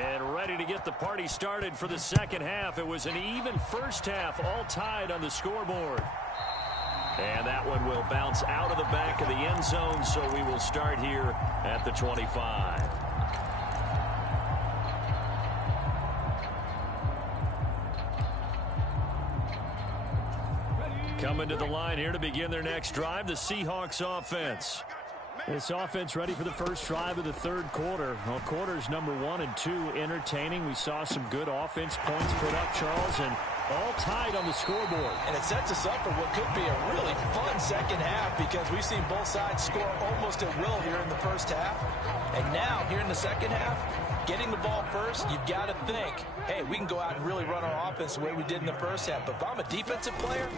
And ready to get the party started for the second half. It was an even first half, all tied on the scoreboard. And that one will bounce out of the back of the end zone, so we will start here at the 25. Coming to the line here to begin their next drive, the Seahawks offense. This offense ready for the first drive of the third quarter. Well, quarters number 1 and 2 entertaining. We saw some good offense points put up, Charles, and all tied on the scoreboard. And it sets us up for what could be a really fun second half because we've seen both sides score almost at will here in the first half. And now, here in the second half, getting the ball first, you've got to think, hey, we can go out and really run our offense the way we did in the first half. But if I'm a defensive player,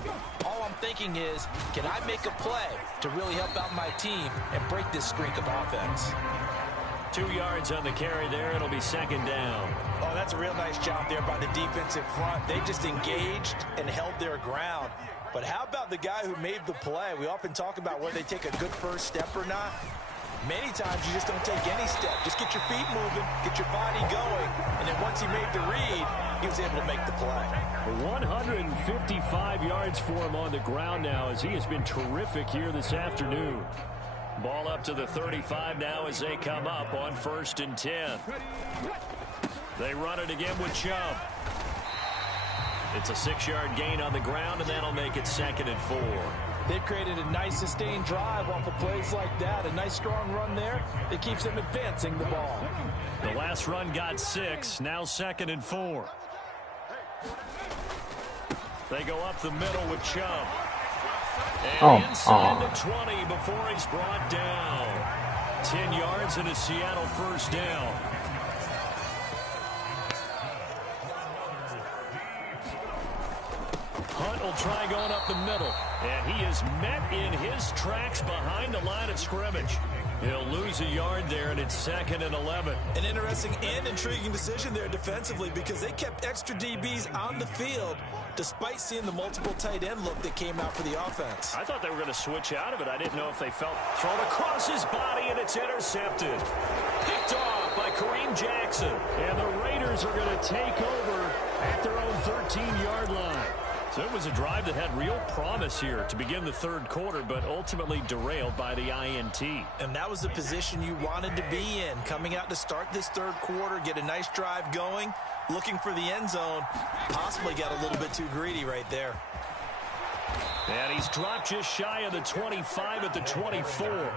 all I'm thinking is, can I make a play to really help out my team and break this streak of offense? 2 yards on the carry there. It'll be second down. Oh, that's a real nice job there by the defensive front. They just engaged and held their ground. But how about the guy who made the play? We often talk about whether they take a good first step or not. Many times you just don't take any step. Just get your feet moving, get your body going, and then once he made the read, he was able to make the play. 155 yards for him on the ground now as he has been terrific here this afternoon. Ball up to the 35 now as they come up on 1st and 10. They run it again with Chubb. It's a 6-yard gain on the ground, and that'll make it 2nd and 4. They've created a nice sustained drive off of plays like that. A nice strong run there that keeps them advancing the ball. The last run got 6. Now 2nd and 4. They go up the middle with Chubb. And inside the 20 before he's brought down. 10 yards and a Seattle first down. Hunt will try going up the middle. And he is met in his tracks behind the line of scrimmage. He'll lose a yard there, and it's 2nd and 11. An interesting and intriguing decision there defensively because they kept extra DBs on the field despite seeing the multiple tight end look that came out for the offense. I thought they were going to switch out of it. I didn't know if they felt thrown across his body, and it's intercepted. Picked off by Kareem Jackson. And the Raiders are going to take over at their own 13-yard line. So it was a drive that had real promise here to begin the third quarter, but ultimately derailed by the INT. And that was the position you wanted to be in, coming out to start this third quarter, get a nice drive going, looking for the end zone, possibly got a little bit too greedy right there. And he's dropped just shy of the 25 at the 24.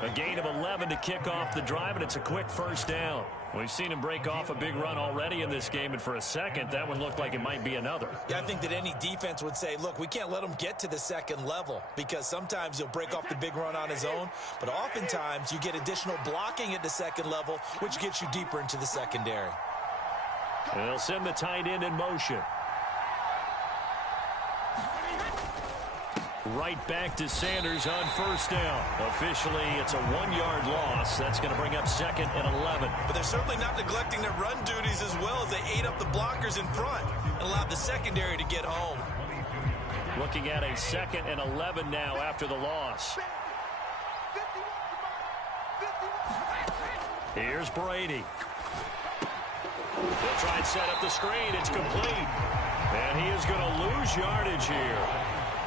A gain of 11 to kick off the drive, and it's a quick first down. We've seen him break off a big run already in this game, and for a second, that one looked like it might be another. Yeah, I think that any defense would say, look, we can't let him get to the second level because sometimes he'll break off the big run on his own, but oftentimes you get additional blocking at the second level, which gets you deeper into the secondary. They'll send the tight end in motion. Right back to Sanders on first down. Officially, it's a 1-yard loss. That's going to bring up 2nd and 11. But they're certainly not neglecting their run duties as well as they ate up the blockers in front and allowed the secondary to get home. Looking at a 2nd and 11 now after the loss. Here's Brady. They'll try and set up the screen. It's complete. And he is going to lose yardage here.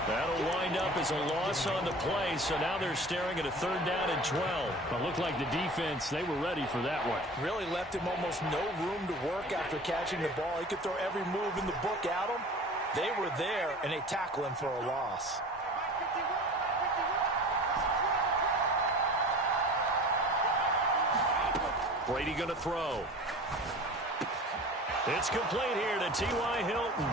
That'll wind up as a loss on the play, so now they're staring at a 3rd down and 12. It looked like the defense, they were ready for that one. Really left him almost no room to work after catching the ball. He could throw every move in the book at him. They were there, and they tackle him for a loss. Brady going to throw. It's complete here to T.Y. Hilton.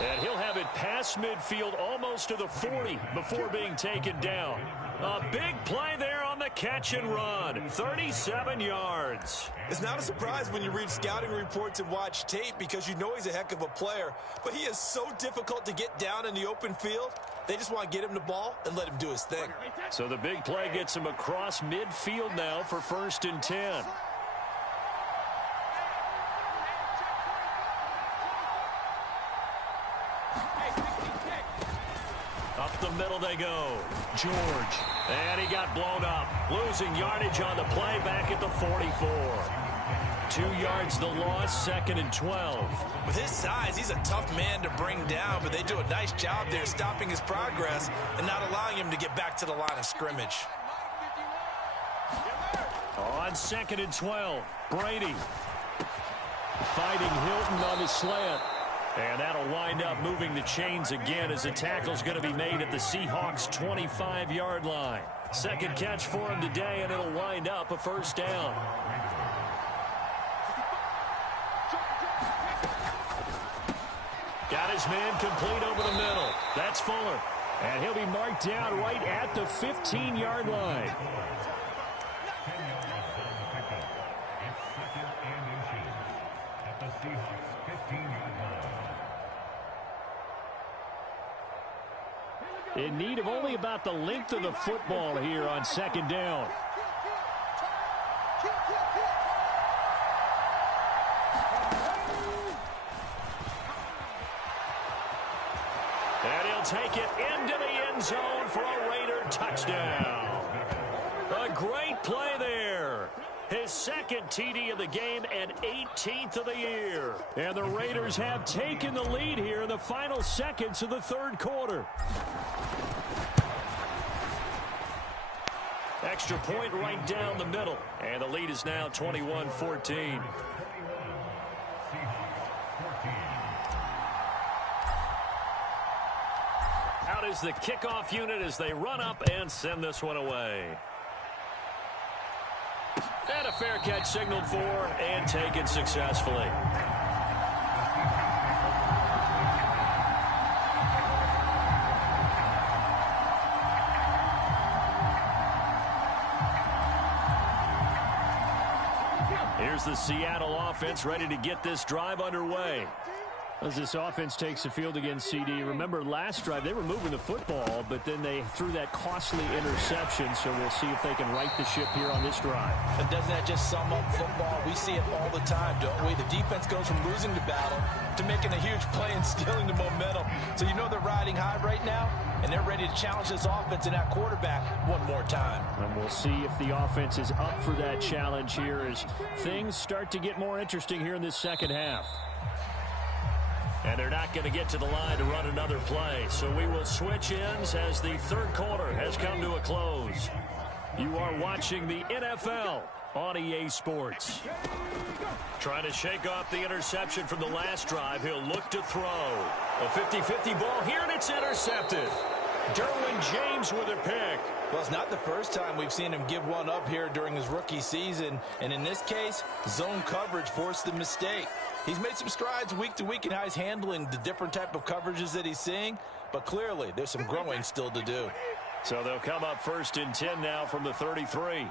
And he'll have it past midfield almost to the 40 before being taken down. A big play there on the catch and run. 37 yards. It's not a surprise when you read scouting reports and watch tape because you know he's a heck of a player. But he is so difficult to get down in the open field. They just want to get him the ball and let him do his thing. So the big play gets him across midfield now for 1st and 10. Up the middle they go. George. And he got blown up. Losing yardage on the play back at the 44. 2 yards the loss, 2nd and 12. With his size, he's a tough man to bring down, but they do a nice job there stopping his progress and not allowing him to get back to the line of scrimmage. On 2nd and 12, Brady fighting Hilton on the slant. And that'll wind up moving the chains again as the tackle's going to be made at the Seahawks' 25-yard line. Second catch for him today, and it'll wind up a first down. Got his man complete over the middle. That's Fuller. And he'll be marked down right at the 15-yard line. In need of only about the length of the football here on 2nd down. And he'll take it into the end zone for a Raider touchdown. A great play there. His 2nd TD of the game and 18th of the year. And the Raiders have taken the lead here in the final seconds of the 3rd quarter. Extra point right down the middle. And the lead is now 21-14. Out is the kickoff unit as they run up and send this one away. And a fair catch signaled for and taken successfully. Here's the Seattle offense ready to get this drive underway. As this offense takes the field against CD, remember last drive they were moving the football, but then they threw that costly interception, so we'll see if they can right the ship here on this drive. And doesn't that just sum up football? We see it all the time, don't we? The defense goes from losing the battle to making a huge play and stealing the momentum. So you know they're riding high right now, and they're ready to challenge this offense and that quarterback one more time. And we'll see if the offense is up for that challenge here as things start to get more interesting here in this second half. And they're not going to get to the line to run another play. So we will switch ends as the 3rd quarter has come to a close. You are watching the NFL on EA Sports. Trying to shake off the interception from the last drive. He'll look to throw. A 50-50 ball here, and it's intercepted. Derwin James with a pick. Well, it's not the first time we've seen him give one up here during his rookie season. And in this case, zone coverage forced the mistake. He's made some strides week to week in how he's handling the different type of coverages that he's seeing, but clearly there's some growing still to do. So they'll come up 1st and 10 now from the 33.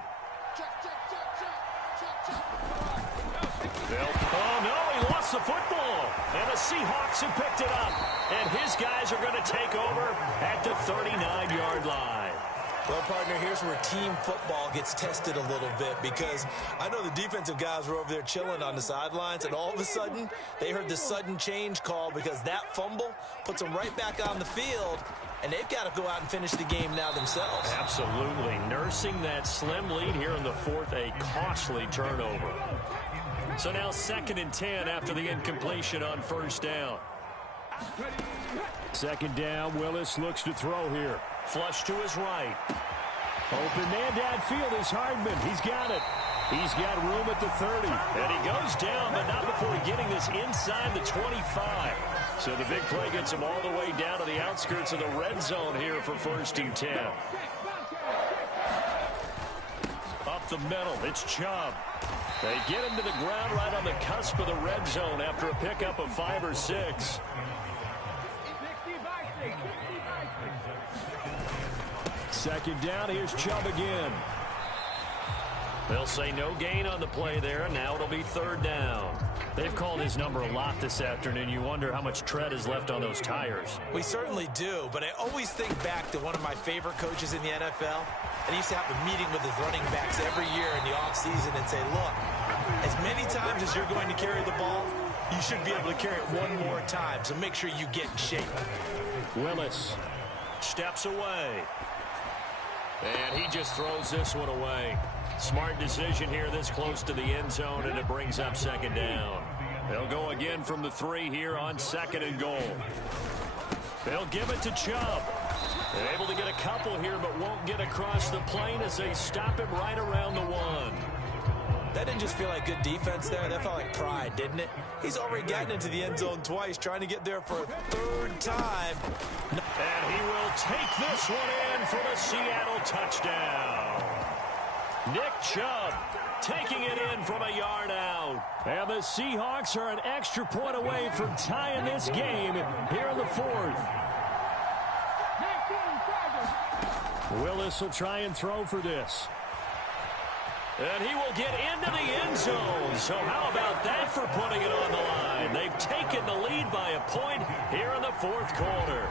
Oh, no, he lost the football. And the Seahawks have picked it up. And his guys are going to take over at the 39-yard line. Well, partner, here's where team football gets tested a little bit because I know the defensive guys were over there chilling on the sidelines, and all of a sudden they heard the sudden change call because that fumble puts them right back on the field, and they've got to go out and finish the game now themselves. Absolutely. Nursing that slim lead here in the 4th, a costly turnover. So now 2nd and 10 after the incompletion on 1st down. 2nd down, Willis looks to throw here. Flush to his right. Open man downfield is Hardman. He's got it. He's got room at the 30. And he goes down, but not before getting this inside the 25. So the big play gets him all the way down to the outskirts of the red zone here for 1st and 10. Up the middle, it's Chubb. They get him to the ground right on the cusp of the red zone after a pickup of 5 or 6. Second down, here's Chubb again. They'll say no gain on the play there, and now it'll be 3rd down. They've called his number a lot this afternoon. You wonder how much tread is left on those tires. We certainly do, but I always think back to one of my favorite coaches in the NFL. And he used to have a meeting with his running backs every year in the offseason and say, look, as many times as you're going to carry the ball, you should be able to carry it one more time, so make sure you get in shape. Willis steps away. And he just throws this one away. Smart decision here this close to the end zone, and it brings up second down. They'll go again from the 3 here on 2nd and goal. They'll give it to Chubb. They're able to get a couple here, but won't get across the plane as they stop him right around the 1. That didn't just feel like good defense there. That felt like pride, didn't it? He's already gotten into the end zone twice, trying to get there for a 3rd time. And he will take this one in for the Seattle touchdown. Nick Chubb taking it in from a yard out. And the Seahawks are an extra point away from tying this game here in the 4th. Willis will try and throw for this. And he will get into the end zone. So how about that for putting it on the line? They've taken the lead by a point here in the 4th quarter.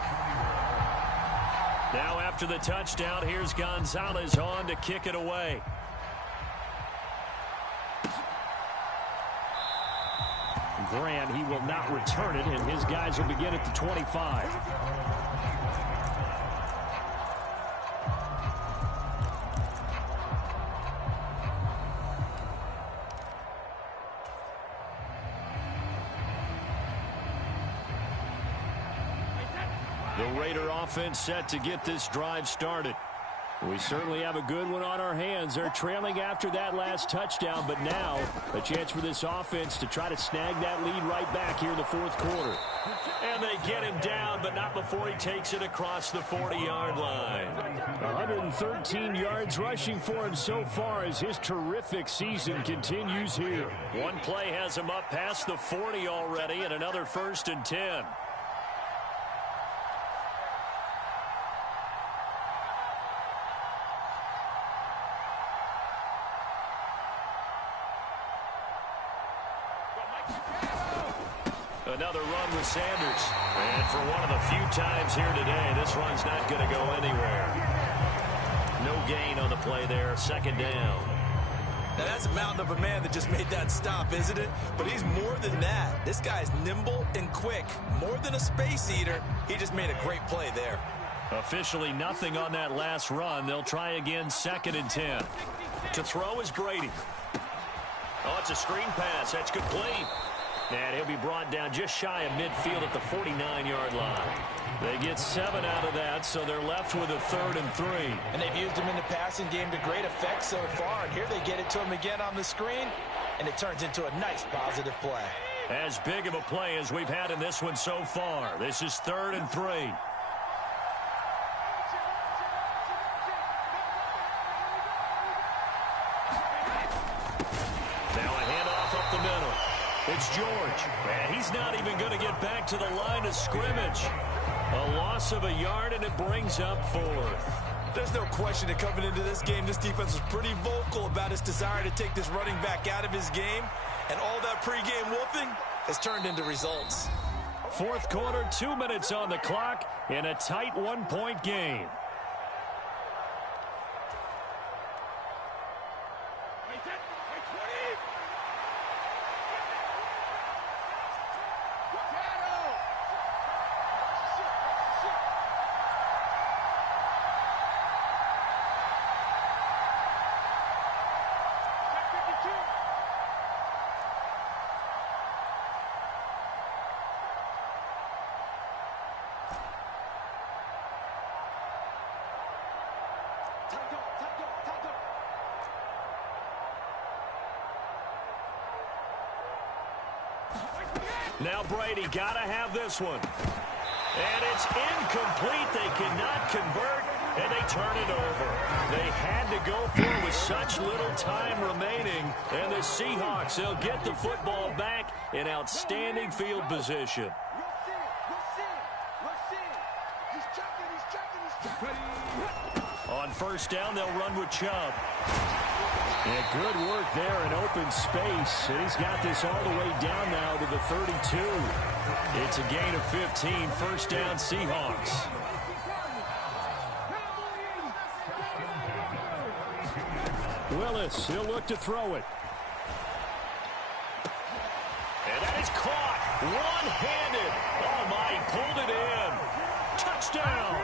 Now after the touchdown, here's Gonzalez on to kick it away. Grant, he will not return it, and his guys will begin at the 25. The Raider offense set to get this drive started. We certainly have a good one on our hands. They're trailing after that last touchdown, but now a chance for this offense to try to snag that lead right back here in the 4th quarter. And they get him down, but not before he takes it across the 40-yard line. 113 yards rushing for him so far as his terrific season continues here. One play has him up past the 40 already, and another 1st and 10. Another run with Sanders. And for one of the few times here today, this run's not going to go anywhere. No gain on the play there. 2nd down. Now that's a mountain of a man that just made that stop, isn't it? But he's more than that. This guy's nimble and quick. More than a space eater. He just made a great play there. Officially nothing on that last run. They'll try again 2nd and 10. To throw is Brady. Oh, it's a screen pass. That's complete. And he'll be brought down just shy of midfield at the 49-yard line. They get 7 out of that, so they're left with a 3rd and 3. And they've used him in the passing game to great effect so far. And here they get it to him again on the screen, and it turns into a nice positive play. As big of a play as we've had in this one so far. This is 3rd and 3. Now a handoff up the middle. It's George, and he's not even going to get back to the line of scrimmage. A loss of a yard, and it brings up 4th. There's no question that coming into this game, this defense was pretty vocal about its desire to take this running back out of his game, and all that pregame wolfing has turned into results. 4th quarter, 2 minutes on the clock in a tight 1-point game. Now Brady got to have this one. And it's incomplete. They cannot convert, and they turn it over. They had to go for it with such little time remaining. And the Seahawks, they'll get the football back in outstanding field position. On 1st down, they'll run with Chubb. Yeah, good work there in open space. And he's got this all the way down now to the 32. It's a gain of 15. 1st down, Seahawks. Willis, he'll look to throw it. And that is caught. One-handed. Oh, my, he pulled it in. Touchdown.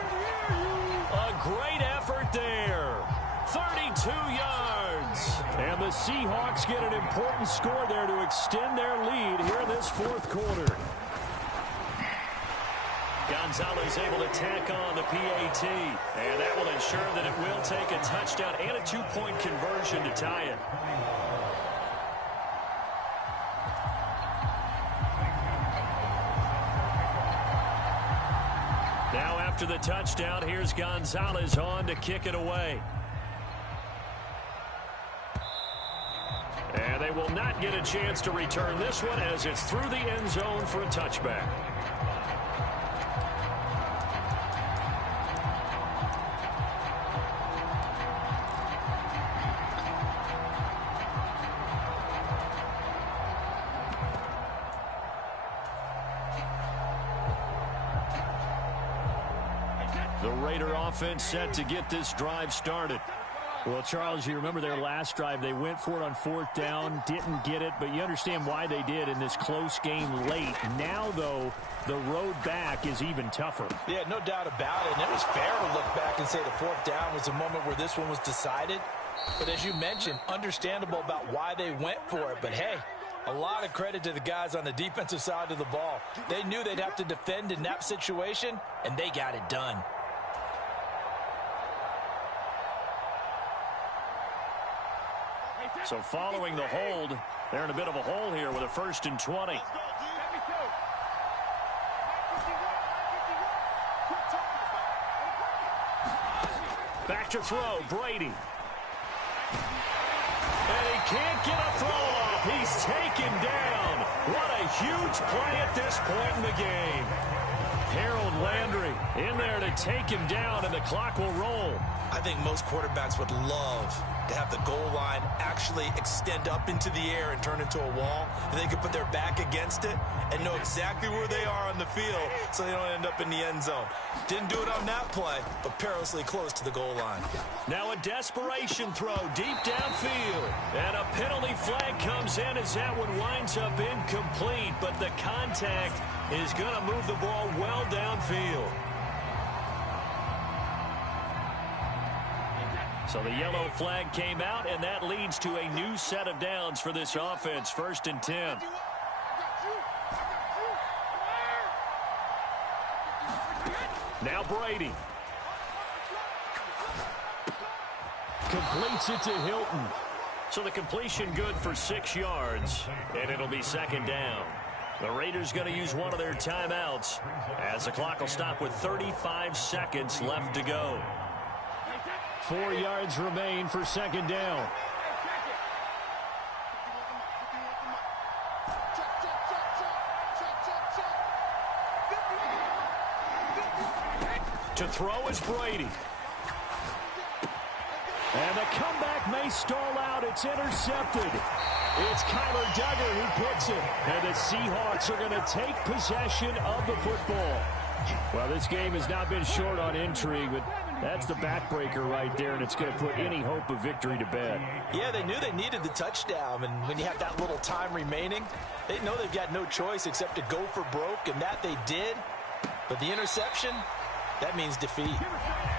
A great effort there. Seahawks get an important score there to extend their lead here in this fourth quarter. Gonzalez able to tack on the PAT, and that will ensure that it will take a touchdown and a 2-point conversion to tie it. Now after the touchdown, here's Gonzalez on to kick it away. And they will not get a chance to return this one as it's through the end zone for a touchback. The Raider offense set to get this drive started. Well, Charles, you remember their last drive. They went for it on fourth down, didn't get it, but you understand why they did in this close game late. Now, though, the road back is even tougher. Yeah, no doubt about it. And it was fair to look back and say the fourth down was the moment where this one was decided. But as you mentioned, understandable about why they went for it. But, hey, a lot of credit to the guys on the defensive side of the ball. They knew they'd have to defend in that situation, and they got it done. So following the hold, they're in a bit of a hole here with a 1st and 20. Back to throw, Brady. And he can't get a throw off. He's taken down. What a huge play at this point in the game. Harold Landry in there to take him down, and the clock will roll. I think most quarterbacks would love to have the goal line actually extend up into the air and turn into a wall, and they can put their back against it and know exactly where they are on the field so they don't end up in the end zone. Didn't do it on that play, but perilously close to the goal line. Now a desperation throw deep downfield, and a penalty flag comes in as that one winds up incomplete, but the contact is going to move the ball well downfield. So the yellow flag came out, and that leads to a new set of downs for this offense. 1st and 10. Now Brady. Completes it to Hilton. So the completion good for 6 yards, and it'll be 2nd down. The Raiders going to use one of their timeouts as the clock will stop with 35 seconds left to go. 4 yards remain for 2nd down. To throw is Brady. And the comeback may stall out. It's intercepted. It's Kyler Duggar who picks it. And the Seahawks are going to take possession of the football. Well, this game has not been short on intrigue, but that's the backbreaker right there, and it's going to put any hope of victory to bed. Yeah, they knew they needed the touchdown, and when you have that little time remaining, they know they've got no choice except to go for broke, and that they did. But the interception, that means defeat.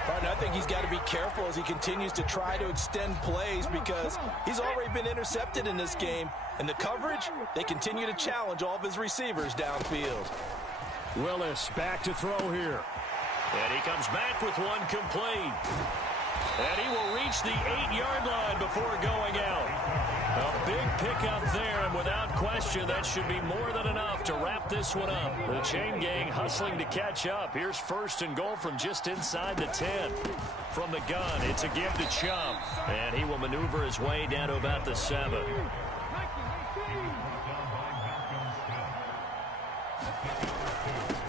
Partner, I think he's got to be careful as he continues to try to extend plays because he's already been intercepted in this game. And the coverage, they continue to challenge all of his receivers downfield. Willis back to throw here. And he comes back with one complete. And he will reach the 8-yard line before going out. A big pickup there, and without question, that should be more than enough to wrap this one up. The chain gang hustling to catch up. Here's 1st and goal from just inside the 10. From the gun, it's a give to Chubb. And he will maneuver his way down to about the 7.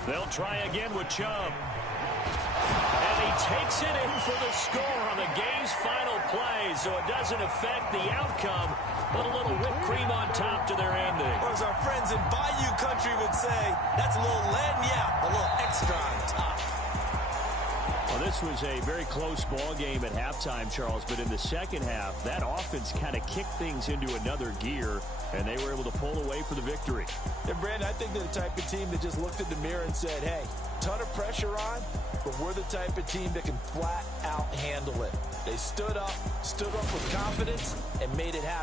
They'll try again with Chubb. And he takes it in for the score on the game's final play, so it doesn't affect the outcome, but a little whipped cream on top to their ending. Or as our friends in Bayou Country would say, that's a little lagniappe, a little extra on top. Well, this was a very close ball game at halftime, Charles, but in the second half, that offense kind of kicked things into another gear, and they were able to pull away for the victory. And, Brandon, I think they're the type of team that just looked in the mirror and said, hey, ton of pressure on, but we're the type of team that can flat out handle it. They stood up with confidence and made it happen.